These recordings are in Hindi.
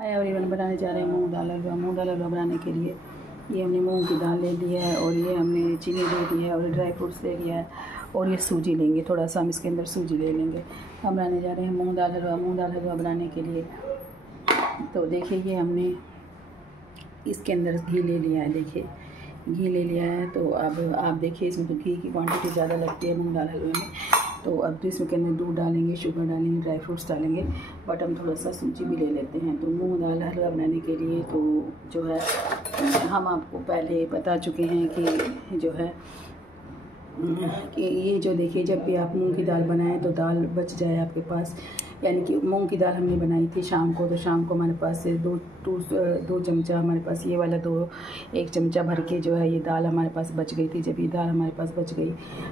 हाय एवरीवन, बनाने जा रहे हैं मूंग दाल हलवा। मूंग दाल हलवा बनाने के लिए ये हमने मूंग की दाल ले ली है और ये हमने चीनी ले ली है और ड्राई फ्रूट्स ले लिया है और ये सूजी लेंगे, थोड़ा सा हम इसके अंदर सूजी ले लेंगे। हम बनाने जा रहे हैं मूंग दाल हलवा। मूंग दाल हलवा बनाने के लिए तो देखिए ये हमने इसके अंदर घी ले लिया है। देखिए घी ले लिया है। तो अब आप देखिए इसमें तो घी की क्वांटिटी ज़्यादा लगती है मूंग दाल हलवे में। तो अब तो इसमें के अंदर दूध डालेंगे, शुगर डालेंगे, ड्राई फ्रूट्स डालेंगे, बट हम थोड़ा सा सूजी भी ले लेते हैं। तो मूंग दाल हलवा बनाने के लिए तो जो है हम आपको पहले बता चुके हैं कि जो है कि ये जो देखिए जब भी आप मूंग की दाल बनाएं तो दाल बच जाए आपके पास, यानी कि मूंग की दाल हमने बनाई थी शाम को, तो शाम को हमारे पास से दो चमचा हमारे पास ये वाला एक चमचा भर के जो है ये दाल हमारे पास बच गई थी। जब ये दाल हमारे पास बच गई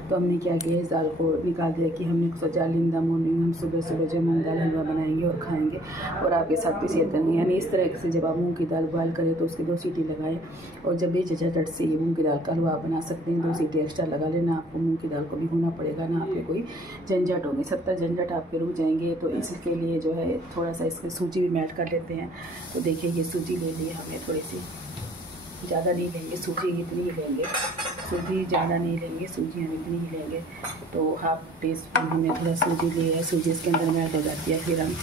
तो हमने क्या किया, इस दाल को निकाल दिया कि हमने सोचा इन द मॉर्निंग हम सुबह सुबह जो मूंग दाल हलवा बनाएंगे और खाएंगे और आपके साथ भी शेयर करेंगे। यानी इस तरह से जब आप मूँग की दाल बॉयल करें तो उसकी 2 सीटी लगाएँ और जब भी झटझट से ये मूँग की दाल का हलवा आप बना सकते हैं। 2 सीटी एक्स्ट्रा लगा लेना। आपको मूँग की दाल को भिगोना पड़ेगा ना, आपके कोई झंझट होगी, 70 झंझट आपके रुक जाएंगे। तो इसके लिए जो है थोड़ा सा इसमें सूजी भी मेल्ट कर लेते हैं। तो देखिए ये सूजी ले ली हमने, थोड़ी सी, ज़्यादा नहीं लेंगे, सूजी इतनी ही लेंगे, सूजी ज़्यादा नहीं लेंगे, सूजी हम इतनी ही लेंगे। तो हाफ टी स्पून हमने थोड़ा सूजी लिया है। सूजी इसके अंदर मेल्ट हो जाती है, फिर हम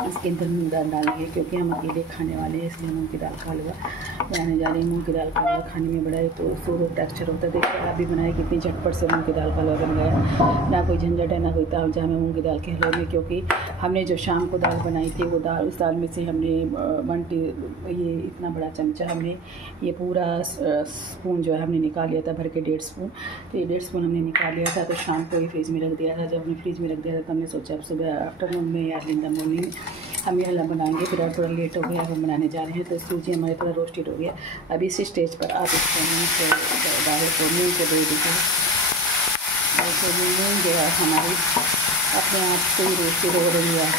इसके अंदर मूँग दाल डालेंगे क्योंकि हम अकेले खाने वाले हैं, इसलिए मूँग की दाल का हलवा बनाने जा रहे हैं। मूँग की दाल का हलवा खाने में बड़ा है तो सूर टेक्सचर होता है। देखिए आप भी बनाए कितनी झटपट से मूँग की दाल का हलवा बन गया, ना कोई झंझट है ना कोई तामझाम है मूँग की दाल के हलवे में। क्योंकि हमने जो शाम को दाल बनाई थी वो दाल, उस दाल में से हमने ये इतना बड़ा चमचा हमने ये पूरा स्पून जो है हमने निकाल लिया था, भर के 1.5 स्पून। तो ये 1.5 स्पून हमने निकाल लिया था। तो शाम को ही फ्रिज में रख दिया था। जब हमने फ्रिज में रख दिया था तो हमने सोचा अब सुबह आफ्टरनून में या इन द मॉर्निंग हम ये हलवा बनाएंगे। फिर और थोड़ा लेट हो गया, हम बनाने जा रहे हैं। तो सूजी हमारे थोड़ा रोस्टेड हो गया। अभी इसी स्टेज पर आप इसको मूँग को दे दीजिए। ऐसे मूँग जो है हमारी अपने आप से ही रोस्टेड हो रही है।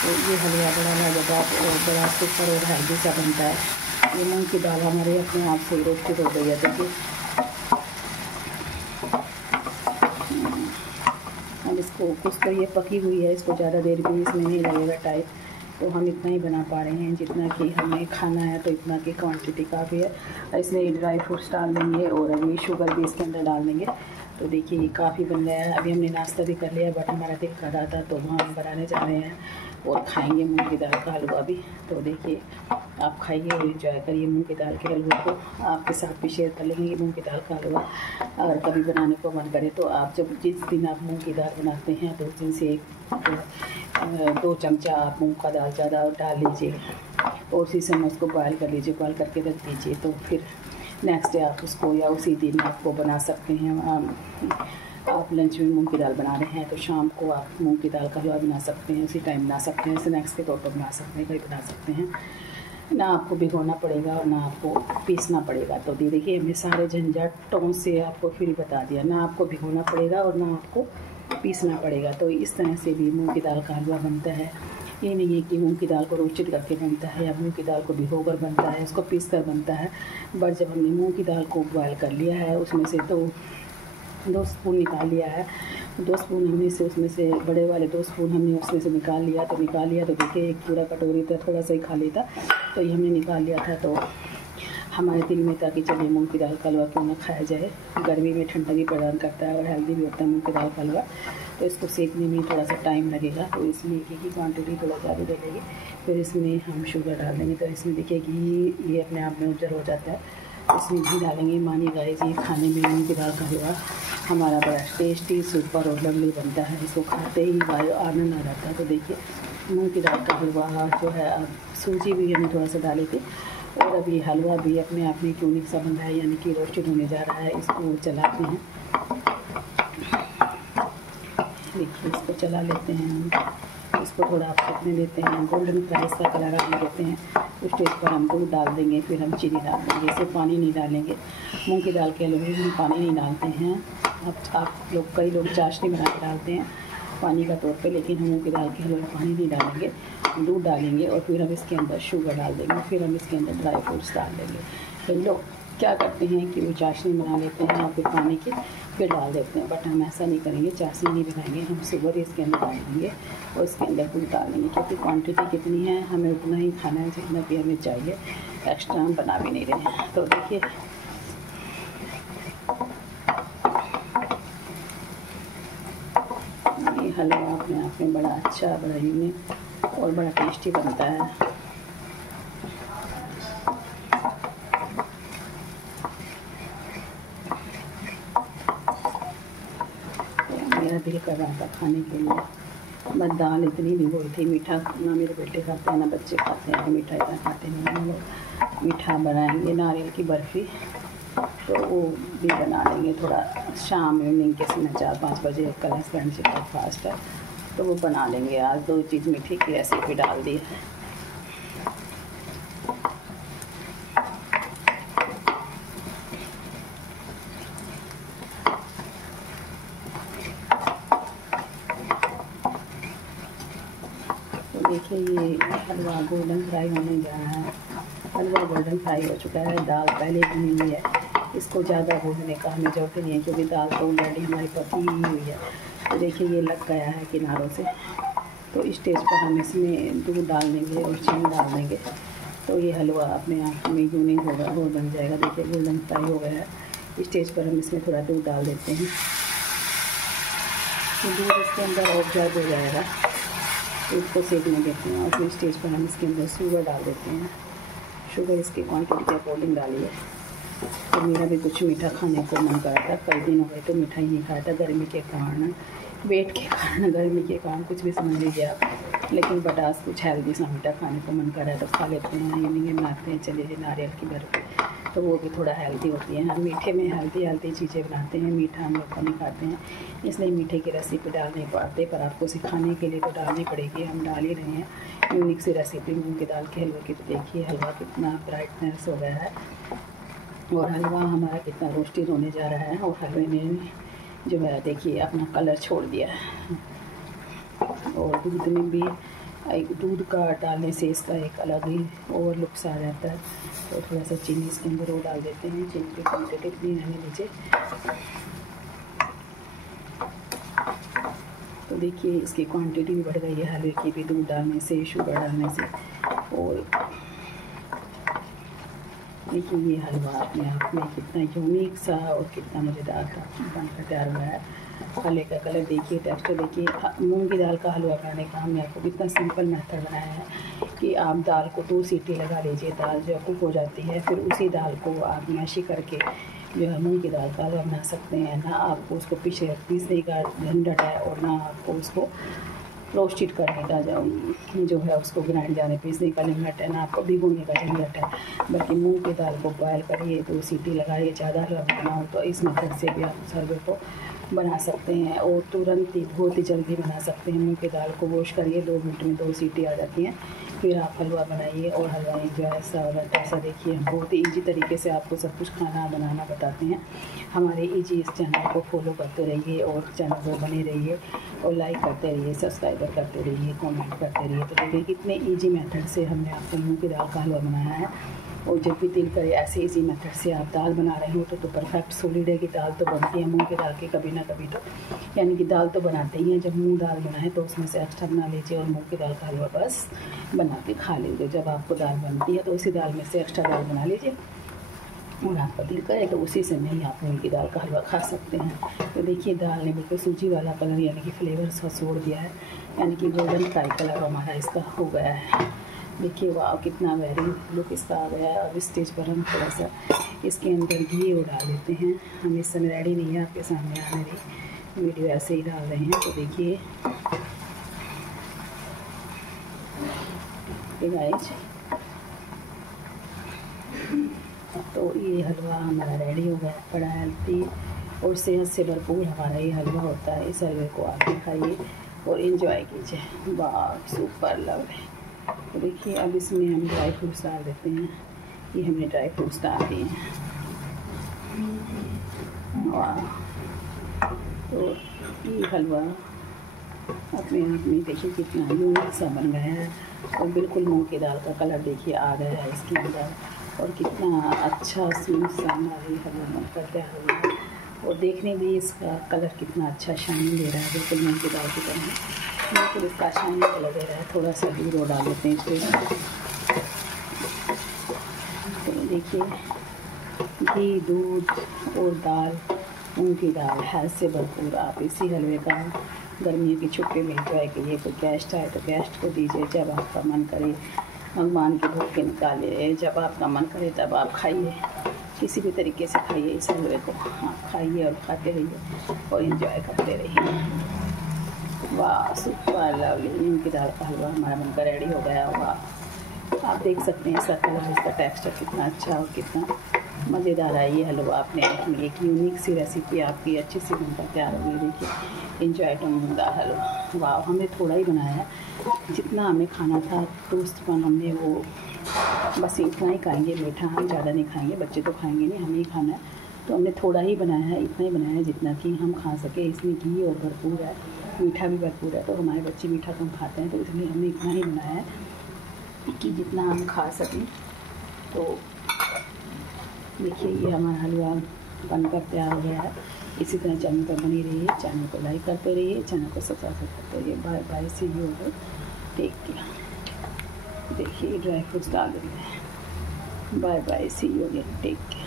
तो ये हलवा बड़ा लाजवाब और बड़ा सुपर और हेल्दी सा बनता है। ये मूँग की दाल हमारे अपने आप से ही रोस्टेड हो गई है। देखिए हम इसको, कुछ तो ये पकी हुई है, इसको ज़्यादा देर भी इसमें नहीं लगेगा टाइम। तो हम इतना ही बना पा रहे हैं जितना कि हमें खाना है, तो इतना की क्वांटिटी काफ़ी है। इसमें ड्राई फ्रूट्स डाल देंगे और अभी शुगर भी इसके अंदर डाल देंगे। तो देखिए ये काफ़ी बन गया है। अभी हमने नाश्ता भी कर लिया, बट हमारा दिल कर रहा था तो वहाँ हम बनाने जा रहे हैं और खाएंगे मूंग की दाल का हलवा भी। तो देखिए आप खाइए और इन्जॉय करिए मूंग की दाल के हलवे को। आपके साथ भी शेयर कर लेंगे मूंग की दाल का हलवा। अगर कभी बनाने को मन करे तो आप जिस दिन आप मूंग की दाल बनाते हैं तो उस दिन से 2 चमचा आप मूंग का दाल ज़्यादा डाल लीजिए और उसी समय उसको बॉयल कर लीजिए। बॉयल करके रख दीजिए तो फिर नेक्स्ट डे आप उसको या उसी दिन आपको बना सकते हैं। आप लंच में मूंग की दाल बना रहे हैं तो शाम को आप मूंग की दाल का हलवा बना सकते हैं, उसी टाइम बना सकते हैं, स्नैक्स के तौर पर बना सकते हैं, कहीं बना सकते हैं। ना आपको भिगोना पड़ेगा और ना आपको पीसना पड़ेगा। तो देखिए हमने सारे झंझटों से आपको फिर बता दिया, ना आपको भिगोना पड़ेगा और ना आपको पीसना पड़ेगा। तो इस तरह से भी मूंग की दाल का हलवा बनता है। ये नहीं है कि मूंग की दाल को रोस्टेड करके बनता है या मूंग की दाल को भिगोकर बनता है, उसको पीस कर बनता है। बट जब हमने मूंग की दाल को बॉयल कर लिया है, उसमें से 2 स्पून निकाल लिया है। 2 स्पून हमने से उसमें से बड़े वाले 2 स्पून हमने उसमें से निकाल लिया। तो देखिए एक पूरा कटोरी था, थोड़ा सा ही खाली था, तो ये हमने निकाल लिया था। तो हमारे दिल में था कि चलिए मूंग की दाल का हलवा क्यों ना खाया जाए। गर्मी में ठंडा भी प्रदान करता है और हेल्दी भी होता है मूंग की दाल का हलवा। तो इसको सेकने में थोड़ा सा टाइम लगेगा, तो इसमें घी की क्वांटिटी थोड़ा ज़्यादा डलेगी। फिर इसमें हम शुगर डाल देंगे। तो इसमें देखिए घी ये अपने आप में उजर हो जाता है, इसमें घी डालेंगे। मानिए गाइस ये खाने में मूंग की दाल का हलवा हमारा बड़ा टेस्टी, सुपर और लवली बनता है। इसको खाते ही वायु आनंद आ जाता है। तो देखिए मूंग की दाल का हलवा जो है, अब सूजी भी हमने थोड़ा सा डाली थी और अभी हलवा भी अपने आप में यूनिक सा बन रहा है, यानी कि रोस्टेड होने जा रहा है। इसको चलाते हैं, देखिए इसको चला लेते हैं हम, इसको थोड़ा आप पकने देते हैं, गोल्डन फ्राइज का कलर आने देते हैं। उस स्टेज पर हम दूध डाल देंगे, फिर हम चीनी डाल देंगे। इसे पानी नहीं डालेंगे, मूंग की दाल के हलवे में हम पानी नहीं डालते हैं। अब आप लोग, कई लोग चाशनी बना के डालते हैं पानी का तौर पे, लेकिन हम मूंग की दाल के हलवे में पानी नहीं डालेंगे, दूध डालेंगे और फिर हम इसके अंदर शुगर डाल देंगे, फिर हम इसके अंदर ड्राई फ्रूट्स डाल देंगे। कई लोग क्या करते हैं कि वो चाशनी बना लेते हैं और फिर पानी की फिर डाल देते हैं, बट हम ऐसा नहीं करेंगे, चाशनी नहीं बनाएंगे, हम शुगर इसके अंदर डाल देंगे और इसके अंदर दूध डाल देंगे, क्योंकि क्वांटिटी कितनी है हमें उतना ही खाना है जितना कि हमें चाहिए, एक्स्ट्रा हम बना भी नहीं रहे हैं। तो देखिए ये हलवा अपने आप में बड़ा अच्छा, बड़ा यूनिक और बड़ा टेस्टी बनता है। मेरा दिल कर रहा था खाने के लिए, बस दाल इतनी भिगोई थी। मीठा ना मेरे बेटे खाते हैं ना बच्चे खाते हैं, मीठा इतना खाते नहीं। हम लोग मीठा बनाएंगे नारियल की बर्फ़ी, तो वो भी बना लेंगे थोड़ा शाम इवनिंग के समय 4-5 बजे। कल हस्बैंड से ब्रेकफास्ट है तो वो बना लेंगे। आज 2 चीज़ मीठी की रेसिपी डाल दी है। देखिए ये हलवा गोल्डन फ्राई होने जा रहा है। हलवा गोल्डन फ्राई हो चुका है। दाल पहले भुनी हुई है, इसको ज़्यादा भूनने का हमें ज़रूरत नहीं है, क्योंकि दाल तो ऑलरेडी हमारी पकी हुई है। तो देखिए ये लग गया है किनारों से, तो इस स्टेज पर हम इसमें दूध डाल देंगे और चीनी डाल देंगे, तो ये हलवा अपने आप में यूनिक होगा, वो बन जाएगा। देखिए गोल्डन फ्राई हो गया है। इस स्टेज पर हम इसमें थोड़ा दूध डाल देते हैं, तो दूध इसके अंदर ऑब्जर्व हो जाएगा। दूध को सेकने देते हैं और फिर स्टेज पर हम इसके अंदर शुगर डाल देते हैं। शुगर इसकी क्वांटिटी के अकॉर्डिंग डालिए। तो मेरा भी कुछ मीठा खाने को मन कर रहा था, कई दिन हो गए तो मीठा ही नहीं खाया था, गर्मी के कारण, वेट के कारण, गर्मी के कारण, कुछ भी समझ लीजिए आप। लेकिन बट आज कुछ हेल्दी सा मीठा खाने को मन कर रहा है तो खा लेते हैं। इवनिंग में बनाते हैं, चलिए नारियल की बर्फ़ी, तो वो भी थोड़ा हेल्दी होती है। हम मीठे में हेल्दी चीज़ें बनाते हैं, मीठा हम लोग नहीं खाते हैं, इसलिए मीठे की रेसिपी डाल नहीं पाते, पर आपको सिखाने के लिए तो डालनी पड़ेगी। हम डाल ही रहे हैं यूनिक सी रेसिपी मूंग की दाल के हलवे की। तो देखिए हलवा कितना ब्राइटनेस हो गया है और हलवा हमारा कितना रोस्टेड होने जा रहा है। और हलवे ने जो है देखिए अपना कलर छोड़ दिया है, और दूध में भी एक दूध का डालने से इसका एक अलग ही और लुक्स आ जाता है। तो थोड़ा सा चीनी इसके अंदर वो डाल देते हैं, चीनी की क्वांटिटी इतनी रहने दीजिए। तो देखिए इसकी क्वांटिटी भी बढ़ गई है हलवे की भी, दूध डालने से, शुगर डालने से। और देखिए ये हलवा अपने आप में कितना यूनिक सा और कितना मज़ेदार बनकर तैयार हुआ है। हलवे का कलर देखिए, टेक्सचर देखिए। मूंग की दाल का हलवा बनाने का हमने आपको कितना सिंपल मेथड बनाया है कि आप दाल को 2 सीटी लगा लीजिए, दाल जो कुक हो जाती है, फिर उसी दाल को आप मैशी करके जो है मूंग की दाल का हलवा बना सकते हैं। ना आपको उसको पीसने का झंझट है और ना आपको उसको रोस्टेड करने का जो है उसको ग्राइंड जाने पीसने का झंझट है, ना आपको भिगोने का झंझट है। बल्कि मूंग की दाल को बॉयल करिए, 2 सीटी लगाइए, ज़्यादा हलवा बनाना हो तो इस मेथड से भी आप उस हलवे को बना सकते हैं और तुरंत ही बहुत ही जल्दी बना सकते हैं। मूंग की दाल को वॉश करिए, 2 मिनट में 2 सीटी आ जाती हैं, फिर आप हलवा बनाइए और हलवा जो है ऐसा हो जाता है। ऐसा देखिए हम बहुत ही ईजी तरीके से आपको सब कुछ खाना बनाना बताते हैं। हमारे ईजी इस चैनल को फॉलो करते रहिए और चैनल पर बने रहिए और लाइक करते रहिए, सब्सक्राइबर करते रहिए, कमेंट करते रहिए। तो देखिए कितने ईजी मेथड से हमने आपको मूंग की दाल का हलवा बनाया है। और जब भी दिल करे ऐसे इजी मेथड से आप दाल बना रहे हो तो परफेक्ट सॉलिड है कि दाल तो बनती है मूंग की दाल की कभी ना कभी, तो यानी कि दाल तो बनाते ही हैं। जब मूंग दाल बनाए तो उसमें से एक्स्ट्रा बना लीजिए और मूंग की दाल का हलवा बस बना के खा लीजिए। जब आपको दाल बनती है तो उसी दाल में से एक्स्ट्रा दाल बना लीजिए और आपका दिल करे तो उसी से नहीं आप मूंग की दाल का हलवा खा सकते हैं। तो देखिए दाल ने बिल्कुल सूजी वाला कलर यानी कि फ्लेवर सा छोड़ दिया है, यानी कि गोल्डन फ्राई कलर हमारा इसका हो गया है। देखिए वाह कितना वेरी लुक इसका आ गया है। अब इस स्टेज पर हम थोड़ा सा इसके अंदर घी और डाल देते हैं। हम इस समय रेडी नहीं है आपके सामने आने रही, वीडियो ऐसे ही डाल रहे हैं। तो देखिए गाइस, तो ये हलवा हमारा रेडी हो गया, बड़ा हेल्थी और सेहत से भरपूर हमारा ये हलवा होता है। इस हलवे को आप भी खाइए और इन्जॉय कीजिए। वाह सुपर लव है। तो देखिए अब इसमें हम ड्राई फ्रूट्स डाल देते हैं। ये हमने ड्राई फ्रूट्स डाल दिए हैं। वाह, तो ये हलवा अपने आप में देखिए कितना यूनिक सा बन गया है और बिल्कुल मूंग की दाल का कलर देखिए आ गया है इसके अंदर और कितना अच्छा स्मूथ सा हमारा ये हलवा बनकर तैयार हुआ है। और देखने में इसका कलर कितना अच्छा शाइनिंग दे रहा है, बिल्कुल मूंग की दाल की तरह बिल्कुल इसका शाइनिंग कलर दे रहा है। थोड़ा सा दूध और डाल देते हैं इसमें। तो देखिए घी, दूध और दाल, मूंग की दाल हेल्थ से भरपूर। आप इसी हलवे का गर्मियों की छुट्टी में एंजॉय कीजिए। कोई गेस्ट आए तो गेस्ट को दीजिए, जब आपका मन करे भगवान के भोग के निकाले, जब आपका मन करे तब आप खाइए, किसी भी तरीके से खाइए इस हलवे को। आप खाइए और खाते रहिए और एंजॉय करते रहिए। वाह सुपर लवली मूंग की दाल का हलवा हमारा बनकर रेडी हो गया। वाह आप देख सकते हैं इसका कलर, इसका टेक्सचर कितना अच्छा और कितना मज़ेदार है ये हलवा। आपने एक यूनिक सी रेसिपी आपकी अच्छी सी बनकर तैयार हो गई। देखिए एंजॉय टू मूंग दाल हलवा। वाह हमने थोड़ा ही बनाया है, जितना हमें खाना था तो उस पर हमने वो बस इतना ही खाएंगे, मीठा हम ज़्यादा नहीं खाएंगे, बच्चे तो खाएंगे नहीं, हमें ही खाना है। तो हमने थोड़ा ही बनाया है, इतना ही बनाया है जितना कि हम खा सके। इसमें घी और भरपूर है, मीठा भी भरपूर है, तो हमारे बच्चे मीठा कम खाते हैं, तो इसलिए हमने इतना ही बनाया है कि जितना हम खा सकें। तो देखिए ये हमारा हलवा बनकर तैयार हो गया है। इसी तरह चैनल पर बनी रहिए, चैनल को लाइक करते रहिए, चैनल को सब्सक्राइब करते रहिए। Bye bye, see you, take care. देखिए ड्राई फ्रूट्स डाल देते हैं। Bye bye, see you, take care.